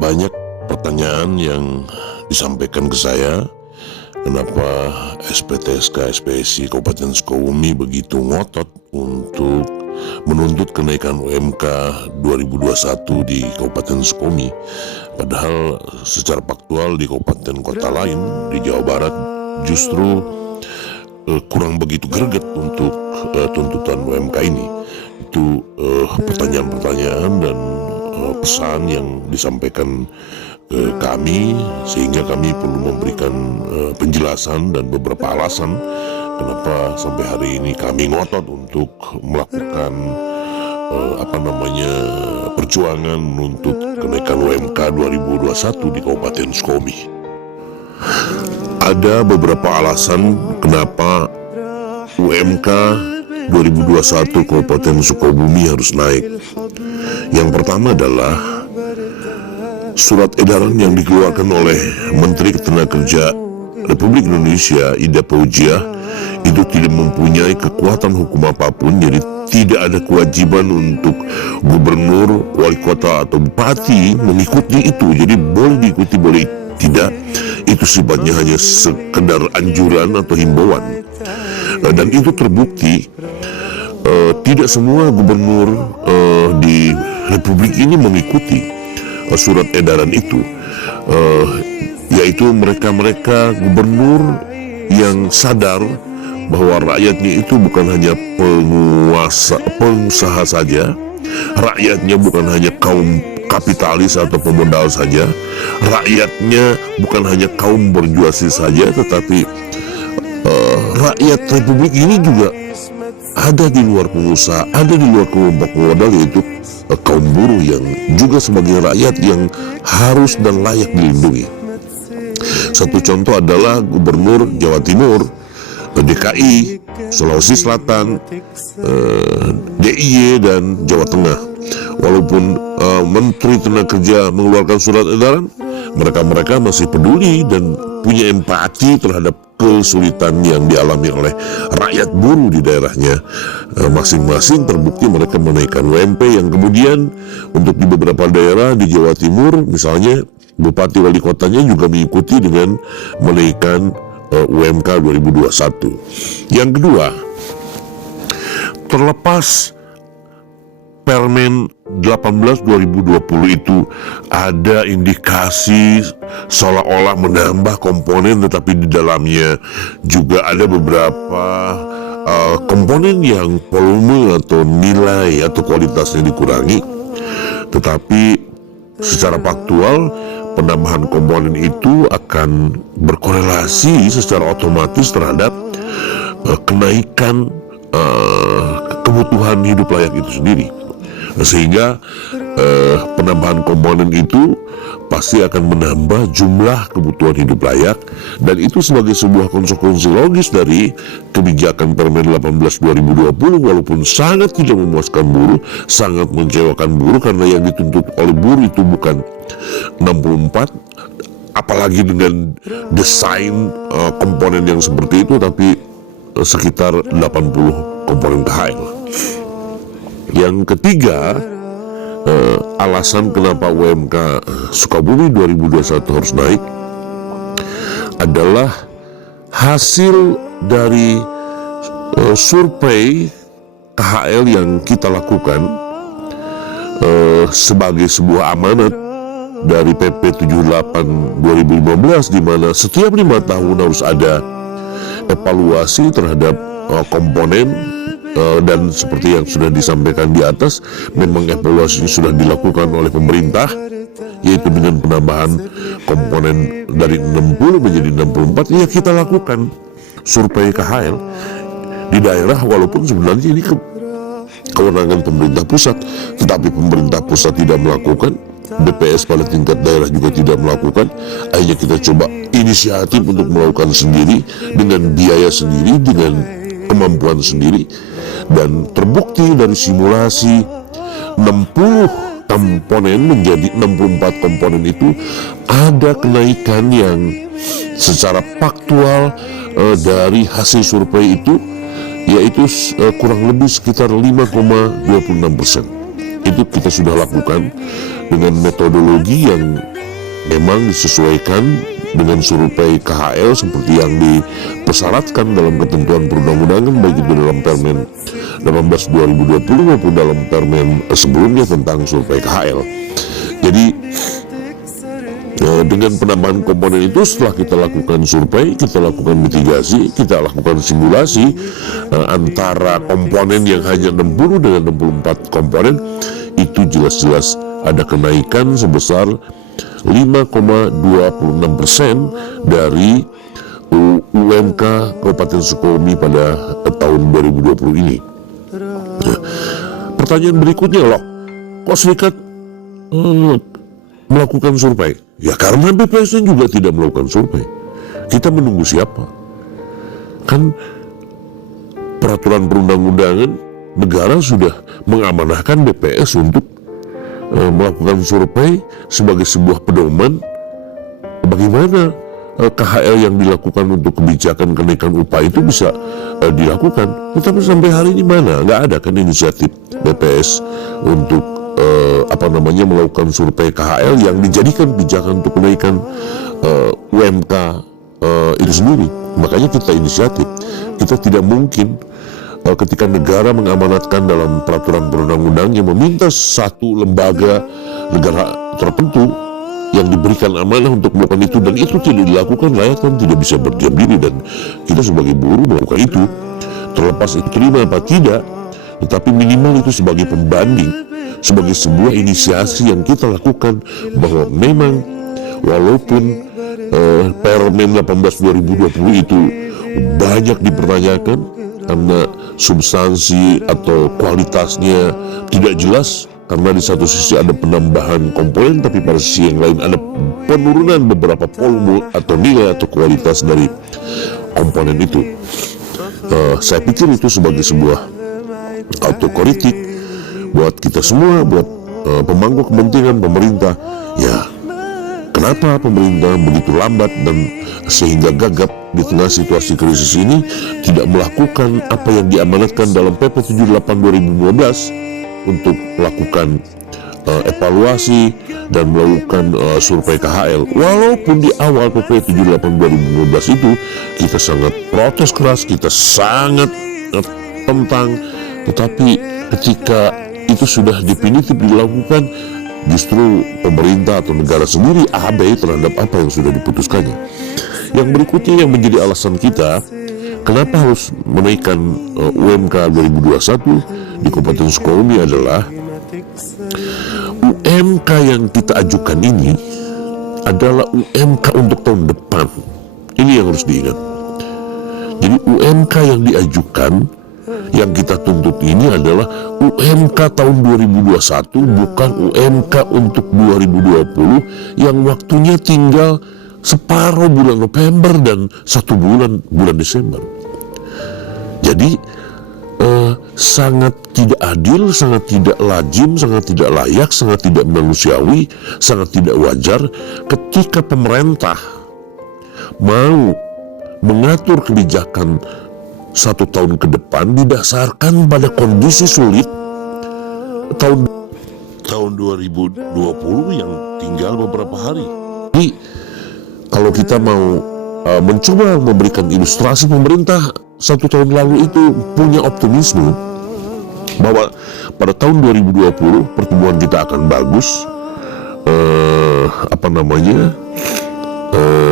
Banyak pertanyaan yang disampaikan ke saya, kenapa SPTSK SPSI Kabupaten Sukabumi begitu ngotot untuk menuntut kenaikan UMK 2021 di Kabupaten Sukabumi. Padahal secara faktual di kabupaten kota lain di Jawa Barat justru kurang begitu greget untuk tuntutan UMK ini. Itu pertanyaan-pertanyaan dan pesan yang disampaikan ke kami, sehingga kami perlu memberikan penjelasan dan beberapa alasan kenapa sampai hari ini kami ngotot untuk melakukan perjuangan menuntut kenaikan UMK 2021 di Kabupaten Sukabumi. Ada beberapa alasan kenapa UMK 2021 Kabupaten Sukabumi harus naik. Yang pertama adalah surat edaran yang dikeluarkan oleh Menteri Ketenagakerjaan Republik Indonesia Ida Fauzia itu tidak mempunyai kekuatan hukum apapun, jadi tidak ada kewajiban untuk gubernur, wali kota atau bupati mengikuti itu. Jadi boleh diikuti, boleh tidak, itu sifatnya hanya sekedar anjuran atau himbauan. Dan itu terbukti tidak semua gubernur di Republik ini mengikuti surat edaran itu, yaitu mereka-mereka gubernur yang sadar bahwa rakyatnya itu bukan hanya pengusaha saja, rakyatnya bukan hanya kaum kapitalis atau pemodal saja, rakyatnya bukan hanya kaum berjuasi saja, tetapi rakyat Republik ini juga ada di luar pengusaha, ada di luar kelompok modal, yaitu kaum buruh yang juga sebagai rakyat yang harus dan layak dilindungi. Satu contoh adalah Gubernur Jawa Timur, DKI, Sulawesi Selatan, DIY, dan Jawa Tengah. Walaupun Menteri Tenaga mengeluarkan surat edaran, mereka masih peduli dan punya empati terhadap kesulitan yang dialami oleh rakyat buruh di daerahnya masing-masing. Terbukti mereka menaikkan UMP yang kemudian untuk di beberapa daerah di Jawa Timur, misalnya bupati wali kotanya juga mengikuti dengan menaikkan UMK 2021. Yang kedua, terlepas Permen 18 2020 itu ada indikasi seolah-olah menambah komponen, tetapi di dalamnya juga ada beberapa komponen yang volume atau nilai atau kualitasnya dikurangi. Tetapi secara faktual penambahan komponen itu akan berkorelasi secara otomatis terhadap kenaikan kebutuhan hidup layak itu sendiri. Sehingga penambahan komponen itu pasti akan menambah jumlah kebutuhan hidup layak, dan itu sebagai sebuah konsekuensi logis dari kebijakan Permen 18 2020, walaupun sangat tidak memuaskan buruh, sangat mengecewakan buruh, karena yang dituntut oleh buruh itu bukan 64, apalagi dengan desain komponen yang seperti itu, tapi sekitar 80 komponen KHL. Yang ketiga, alasan kenapa UMK Sukabumi 2021 harus naik adalah hasil dari survei KHL yang kita lakukan sebagai sebuah amanat dari PP 78 2015, di mana setiap 5 tahun harus ada evaluasi terhadap komponen. Dan seperti yang sudah disampaikan di atas, memang evaluasi sudah dilakukan oleh pemerintah, yaitu dengan penambahan komponen dari 60 menjadi 64. Ya, kita lakukan survei KHL di daerah, walaupun sebenarnya ini kewenangan pemerintah pusat, tetapi pemerintah pusat tidak melakukan, BPS pada tingkat daerah juga tidak melakukan. Akhirnya kita coba inisiatif untuk melakukan sendiri, dengan biaya sendiri, dengan kemampuan sendiri, dan terbukti dari simulasi 60 komponen menjadi 64 komponen itu ada kenaikan yang secara faktual dari hasil survei itu, yaitu kurang lebih sekitar 5,26%. Itu kita sudah lakukan dengan metodologi yang memang disesuaikan dengan survei KHL seperti yang dipersyaratkan dalam ketentuan perundang-undangan, baik itu dalam Permen 18 2020 maupun dalam Permen sebelumnya tentang survei KHL. Jadi dengan penambahan komponen itu, setelah kita lakukan survei, kita lakukan mitigasi, kita lakukan simulasi antara komponen yang hanya 60 dengan 64 komponen, itu jelas-jelas ada kenaikan sebesar 5,26% dari UMK Kabupaten Sukabumi pada tahun 2020 ini. Nah, pertanyaan berikutnya, loh, kok Serikat melakukan survei? Ya karena BPSN juga tidak melakukan survei. Kita menunggu siapa? Kan peraturan perundang-undangan negara sudah mengamanahkan BPS untuk melakukan survei sebagai sebuah pedoman bagaimana KHL yang dilakukan untuk kebijakan kenaikan upah itu bisa dilakukan. Tetapi sampai hari ini mana? Nggak ada kan inisiatif BPS untuk melakukan survei KHL yang dijadikan kebijakan untuk kenaikan UMK itu sendiri. Makanya kita inisiatif. Kita tidak mungkin ketika negara mengamanatkan dalam peraturan perundang-undang yang meminta satu lembaga negara tertentu yang diberikan amanah untuk melakukan itu, dan itu tidak dilakukan, rakyat kan tidak bisa berdiam diri, dan kita sebagai buruh melakukan itu, terlepas itu terima apa tidak, tetapi minimal itu sebagai pembanding, sebagai sebuah inisiasi yang kita lakukan bahwa memang walaupun Permen 18 2020 itu banyak dipertanyakan karena substansi atau kualitasnya tidak jelas, karena di satu sisi ada penambahan komponen, tapi pada sisi yang lain ada penurunan beberapa volume atau nilai atau kualitas dari komponen itu. Saya pikir itu sebagai sebuah autokritik buat kita semua, buat pemangku kepentingan pemerintah. Ya, kenapa pemerintah begitu lambat dan sehingga gagap di tengah situasi krisis ini tidak melakukan apa yang diamanatkan dalam PP 78 2015 untuk melakukan evaluasi dan melakukan survei KHL. Walaupun di awal PP 78 2015 itu kita sangat protes keras, kita sangat tentang, tetapi ketika itu sudah definitif dilakukan, justru pemerintah atau negara sendiri abai terhadap apa yang sudah diputuskannya. Yang berikutnya yang menjadi alasan kita kenapa harus menaikkan UMK 2021 di Kabupaten Sukabumi adalah UMK yang kita ajukan ini adalah UMK untuk tahun depan. Ini yang harus diingat. Jadi UMK yang diajukan, yang kita tuntut ini adalah UMK tahun 2021, bukan UMK untuk 2020 yang waktunya tinggal separuh bulan November dan 1 bulan Desember. Jadi sangat tidak adil, sangat tidak lazim, sangat tidak layak, sangat tidak manusiawi, sangat tidak wajar ketika pemerintah mau mengatur kebijakan 1 tahun ke depan didasarkan pada kondisi sulit tahun 2020 yang tinggal beberapa hari. Jadi kalau kita mau mencoba memberikan ilustrasi, pemerintah 1 tahun lalu itu punya optimisme bahwa pada tahun 2020 pertumbuhan kita akan bagus,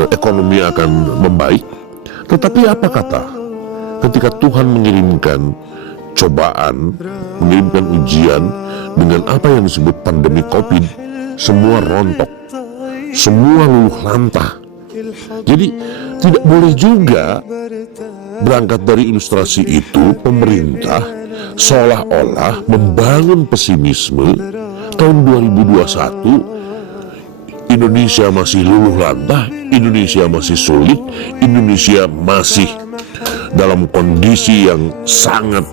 ekonomi akan membaik. Tetapi apa kata ketika Tuhan mengirimkan cobaan, mengirimkan ujian dengan apa yang disebut pandemi COVID, semua rontok, semua luluh lantah. Jadi tidak boleh juga berangkat dari ilustrasi itu pemerintah seolah-olah membangun pesimisme tahun 2021 Indonesia masih luluh lantah, Indonesia masih sulit, Indonesia masih dalam kondisi yang sangat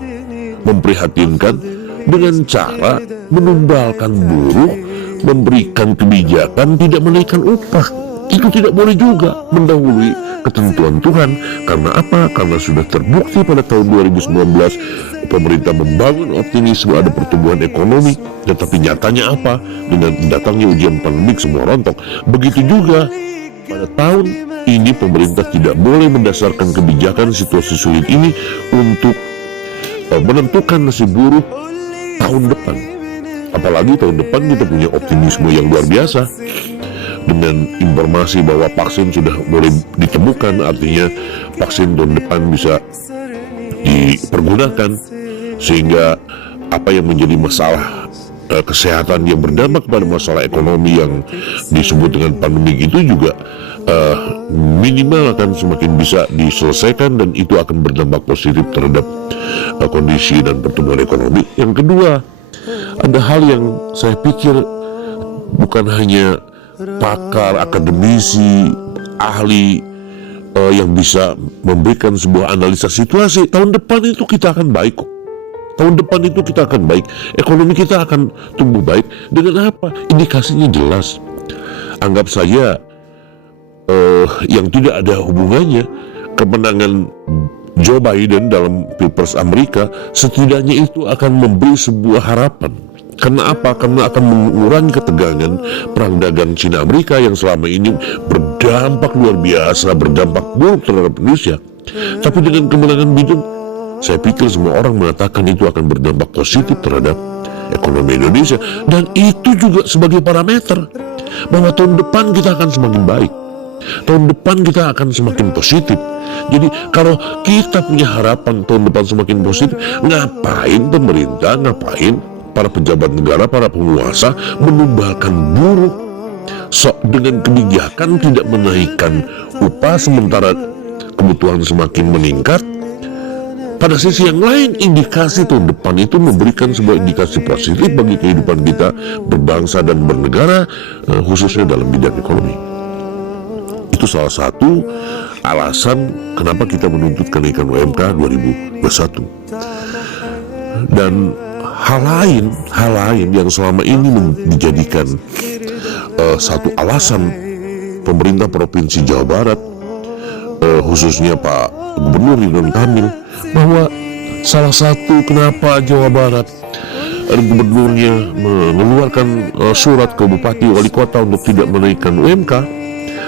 memprihatinkan, dengan cara menumbalkan buruh, memberikan kebijakan tidak menaikkan upah. Itu tidak boleh juga mendahului ketentuan Tuhan. Karena apa? Karena sudah terbukti pada tahun 2019 pemerintah membangun optimisme ada pertumbuhan ekonomi, tetapi nyatanya apa? Dengan datangnya ujian pandemik semua rontok. Begitu juga pada tahun ini pemerintah tidak boleh mendasarkan kebijakan situasi sulit ini untuk menentukan nasib buruh tahun depan. Apalagi tahun depan kita punya optimisme yang luar biasa dengan informasi bahwa vaksin sudah boleh ditemukan, artinya vaksin tahun depan bisa dipergunakan, sehingga apa yang menjadi masalah kesehatan yang berdampak pada masalah ekonomi yang disebut dengan pandemi itu juga minimal akan semakin bisa diselesaikan, dan itu akan berdampak positif terhadap kondisi dan pertumbuhan ekonomi. Yang kedua, ada hal yang saya pikir bukan hanya pakar, akademisi, ahli yang bisa memberikan sebuah analisa situasi. Tahun depan itu kita akan baik kok. Tahun depan itu kita akan baik, ekonomi kita akan tumbuh baik. Dengan apa? Indikasinya jelas. Anggap saja yang tidak ada hubungannya kemenangan Joe Biden dalam Pilpres Amerika, setidaknya itu akan memberi sebuah harapan. Karena apa? Karena akan mengurangi ketegangan perang dagang Cina Amerika yang selama ini berdampak luar biasa, berdampak buruk terhadap Indonesia. Tapi dengan kemenangan Biden, saya pikir semua orang mengatakan itu akan berdampak positif terhadap ekonomi Indonesia. Dan itu juga sebagai parameter bahwa tahun depan kita akan semakin baik, tahun depan kita akan semakin positif. Jadi kalau kita punya harapan tahun depan semakin positif, ngapain pemerintah, ngapain para pejabat negara, para penguasa menumbangkan buruh dengan kebijakan tidak menaikkan upah sementara kebutuhan semakin meningkat. Pada sisi yang lain, indikasi tahun depan itu memberikan sebuah indikasi positif bagi kehidupan kita berbangsa dan bernegara, khususnya dalam bidang ekonomi. Itu salah satu alasan kenapa kita menuntut kenaikan UMK 2021. Dan hal lain yang selama ini dijadikan satu alasan pemerintah Provinsi Jawa Barat, khususnya Pak Gubernur Ridwan Kamil, bahwa salah satu kenapa Jawa Barat gubernurnya mengeluarkan surat ke bupati wali kota untuk tidak menaikkan UMK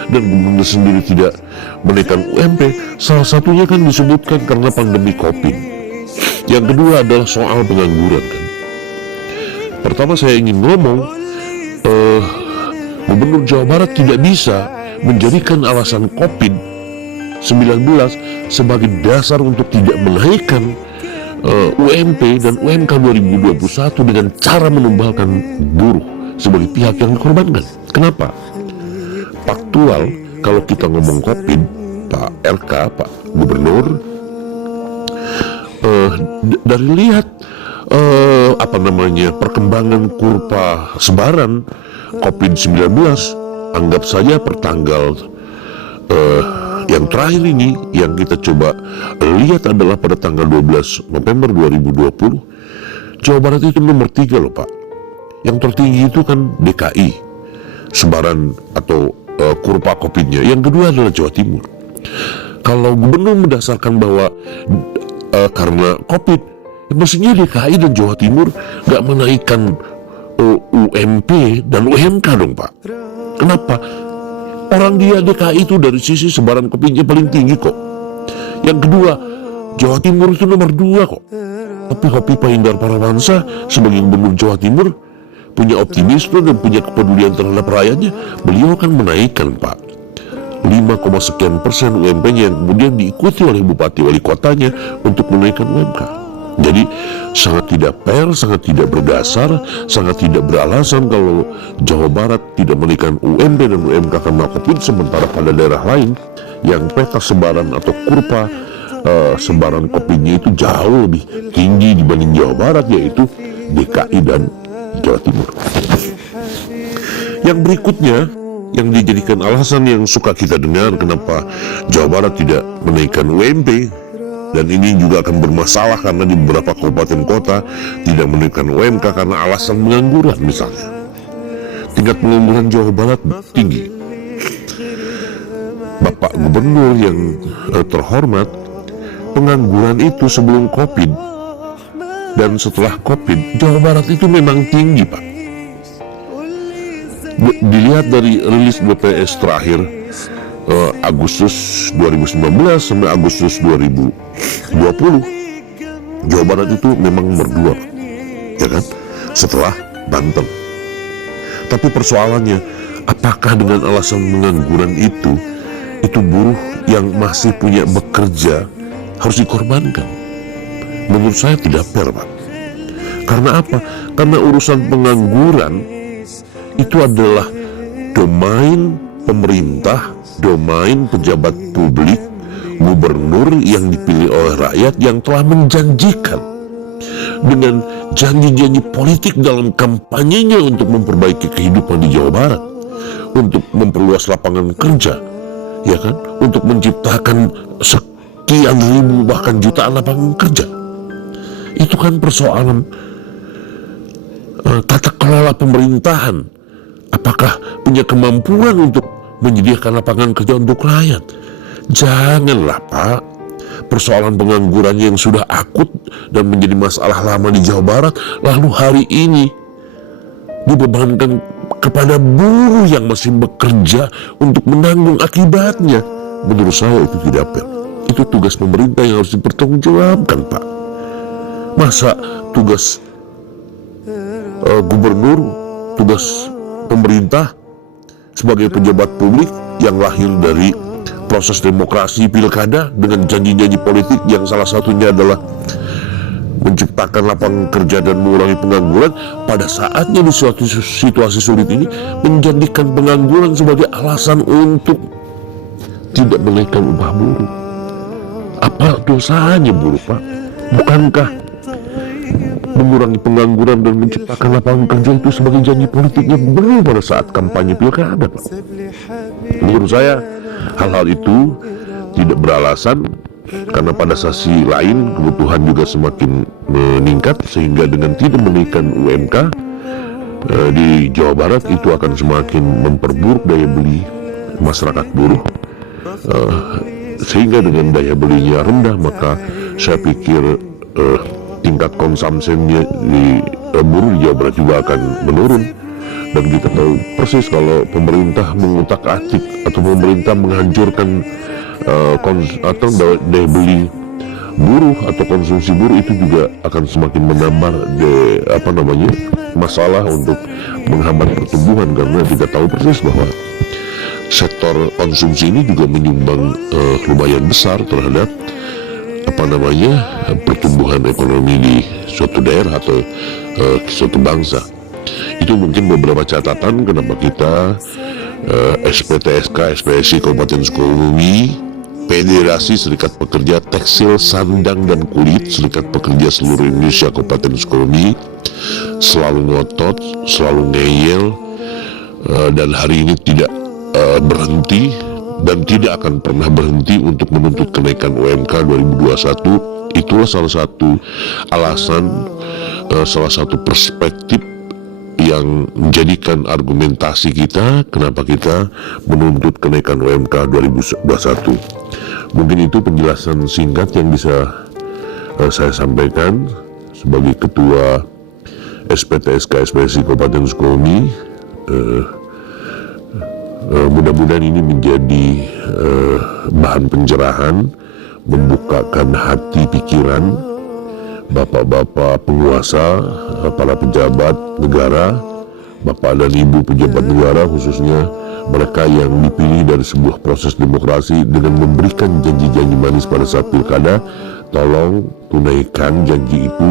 dan gubernur sendiri tidak menaikkan UMP, salah satunya kan disebutkan karena pandemi COVID. Yang kedua adalah soal pengangguran kan. Pertama saya ingin ngomong, Gubernur Jawa Barat tidak bisa menjadikan alasan COVID-19 sebagai dasar untuk tidak menaikkan UMP dan UMK 2021 dengan cara menumbalkan buruh sebagai pihak yang dikorbankan. Kenapa? Faktual, kalau kita ngomong COVID, Pak RK, Pak Gubernur, dari lihat perkembangan kurva sebaran COVID-19, anggap saja pertanggal yang terakhir ini yang kita coba lihat adalah pada tanggal 12 November 2020, Jawa Barat itu nomor 3 loh Pak. Yang tertinggi itu kan DKI sebaran atau kurva COVID-nya. Yang kedua adalah Jawa Timur. Kalau gubernur mendasarkan bahwa karena COVID, mestinya DKI dan Jawa Timur gak menaikkan UMP dan UMK dong Pak. Kenapa? Orang dia DKI itu dari sisi sebaran COVID-nya paling tinggi kok. Yang kedua, Jawa Timur itu nomor 2 kok. Tapi Hopipa Indar Parawansa sebagai gubernur Jawa Timur punya optimisme dan punya kepedulian terhadap rakyatnya. Beliau akan menaikkan Pak 5, sekian % UMP-nya yang kemudian diikuti oleh bupati wali kotanya untuk menaikkan UMK. Jadi sangat tidak fair, sangat tidak berdasar, sangat tidak beralasan kalau Jawa Barat tidak menaikkan UMP dan UMK karena COVID, sementara pada daerah lain yang peta sebaran atau kurva sebaran COVID-nya itu jauh lebih tinggi dibanding Jawa Barat, yaitu DKI dan Jawa Timur. Yang berikutnya yang dijadikan alasan yang suka kita dengar kenapa Jawa Barat tidak menaikkan UMP, dan ini juga akan bermasalah karena di beberapa kabupaten kota tidak menaikkan UMK karena alasan pengangguran misalnya. Tingkat pengangguran Jawa Barat tinggi. Pak Gubernur yang terhormat, pengangguran itu sebelum COVID dan setelah COVID, Jawa Barat itu memang tinggi, Pak. Dilihat dari rilis BPS terakhir Agustus 2019 sampai Agustus 2020, Jawa Barat itu memang nomor 2, ya kan? Setelah Banten. Tapi persoalannya, apakah dengan alasan pengangguran itu buruh yang masih punya bekerja harus dikorbankan? Menurut saya tidak fair, Pak. Karena apa? Karena urusan pengangguran itu adalah domain pemerintah, domain pejabat publik, gubernur yang dipilih oleh rakyat yang telah menjanjikan dengan janji-janji politik dalam kampanyenya untuk memperbaiki kehidupan di Jawa Barat, untuk memperluas lapangan kerja, ya kan, untuk menciptakan sekian ribu bahkan jutaan lapangan kerja. Itu kan persoalan tata kelola pemerintahan. Apakah punya kemampuan untuk menyediakan lapangan kerja untuk rakyat? Janganlah, Pak. Persoalan pengangguran yang sudah akut dan menjadi masalah lama di Jawa Barat, lalu hari ini dibebankan kepada buruh yang masih bekerja untuk menanggung akibatnya. Menurut saya itu tidak fair. Itu tugas pemerintah yang harus dipertanggungjawabkan, Pak. Masa tugas gubernur, tugas pemerintah sebagai pejabat publik yang lahir dari proses demokrasi pilkada dengan janji-janji politik yang salah satunya adalah menciptakan lapangan kerja dan mengurangi pengangguran, pada saatnya di suatu situasi sulit ini menjadikan pengangguran sebagai alasan untuk tidak menaikkan upah buruh. Apa dosanya buruh, Pak? Bukankah mengurangi pengangguran dan menciptakan lapangan kerja itu sebagai janji politiknya belum pada saat kampanye pilkada, Pak? Menurut saya hal-hal itu tidak beralasan, karena pada sisi lain kebutuhan juga semakin meningkat, sehingga dengan tidak menaikkan UMK di Jawa Barat itu akan semakin memperburuk daya beli masyarakat buruh, sehingga dengan daya belinya rendah, maka saya pikir tingkat konsumsinya di buruh di Jawa Barat juga akan menurun. Dan kita tahu persis kalau pemerintah mengutak-atik atau pemerintah menghancurkan atau daya beli buruh atau konsumsi buruh, itu juga akan semakin menambah masalah untuk menghambat pertumbuhan, karena kita tahu persis bahwa sektor konsumsi ini juga menyumbang lumayan besar terhadap pertumbuhan ekonomi di suatu daerah atau suatu bangsa. Itu mungkin beberapa catatan kenapa kita SPTSK, SPSI Kabupaten Sukabumi, Federasi Serikat Pekerja Tekstil, Sandang dan Kulit, Serikat Pekerja Seluruh Indonesia Kabupaten Sukabumi selalu ngotot, selalu ngeyel, dan hari ini tidak berhenti dan tidak akan pernah berhenti untuk menuntut kenaikan UMK 2021. Itulah salah satu alasan, salah satu perspektif yang menjadikan argumentasi kita kenapa kita menuntut kenaikan UMK 2021. Mungkin itu penjelasan singkat yang bisa saya sampaikan sebagai Ketua SPTSK SPSI Kabupaten Sukabumi. Mudah-mudahan ini menjadi bahan pencerahan, membukakan hati pikiran bapak-bapak penguasa, para pejabat negara, bapak dan ibu pejabat negara, khususnya mereka yang dipilih dari sebuah proses demokrasi dengan memberikan janji-janji manis pada saat pilkada. Tolong tunaikan janji itu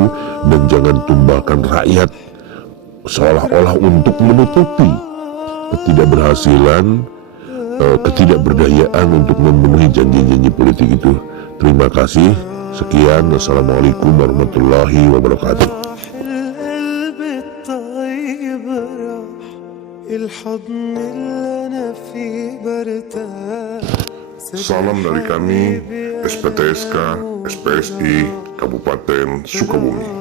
dan jangan tumbalkan rakyat seolah-olah untuk menutupi ketidakberhasilan, ketidakberdayaan untuk memenuhi janji-janji politik itu. Terima kasih. Sekian, Assalamualaikum warahmatullahi wabarakatuh. Salam dari kami SPTSK SPSI Kabupaten Sukabumi.